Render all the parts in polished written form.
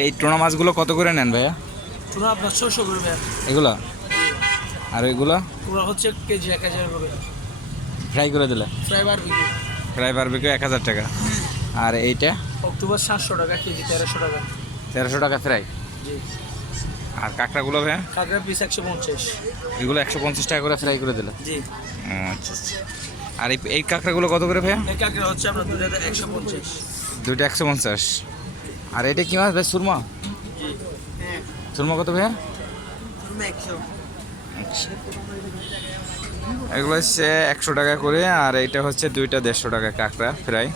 এই টুনা মাছগুলো কত করে নেন ভাইয়া? টুনা আপনার 600 করে ভাইয়া। এগুলা আর এগুলো টুনা হচ্ছে কেজি 1000 করে। ফ্রাই করে দিলে ফ্রাই বারবিকিউ। ফ্রাই বারবিকিউ 1000 টাকা। আর এইটা অক্টোবর 700 টাকা কেজি, 1300 টাকা। 1300 টাকা ফ্রাই। জি। আর কাঁকড়াগুলো ভাইয়া? কাঁকড়া পিস 150। এগুলো 150 টাকা করে ফ্রাই করে দিলে। জি। আচ্ছা আচ্ছা। আর এই কাঁকড়াগুলো কত করে ভাইয়া? এই কাঁকড়া হচ্ছে আপনার 150। দুইটা 150। আর এটা কি মাছ ভাই? সুরমা? জি। সুরমা কত ভাইয়া? 100। আচ্ছা। এগুলো হচ্ছে 100 টাকা করে, আর এইটা হচ্ছে দুইটা 150 টাকা কাঁকড়া ফ্রাই।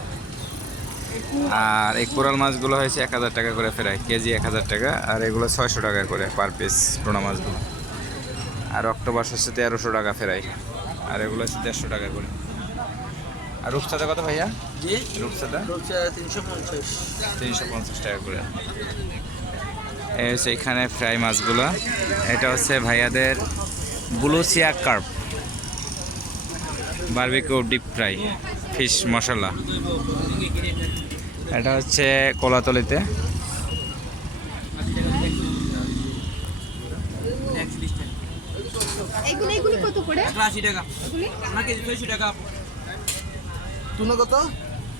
আর এই কোরাল মাছগুলো হয়েছে 1000 টাকা করে ফ্রাই, কেজি 1000 টাকা। আর এগুলো 600 টাকা করে পার পিস টুনা মাছগুলো। আর অক্টোপাস হচ্ছে 1300 টাকা ফ্রাই, আর এগুলো হচ্ছে 150 টাকা করে। আর রূপচাঁদা কত ভাইয়া? জি। রূপচাঁদা হচ্ছে 350। 350 টাকা করে। এই হচ্ছে এখানে ফ্রাই মাছগুলো। এটা হচ্ছে ভাইয়াদের বুলুসিয়া carp barbecue deep fry fish মশলা। এটা হচ্ছে কলাতলিতে। এগুলি কত করে? 80 টাকা। না কেজি 600 টাকা। টুনা কত?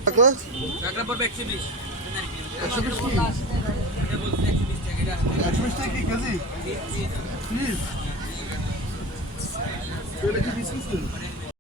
কাঁকড়া কাঁকড়া পড়বে 120। 120 কি? 120 টাকা কি কেজি? প্লিজ। এটা কি বিস্কুট?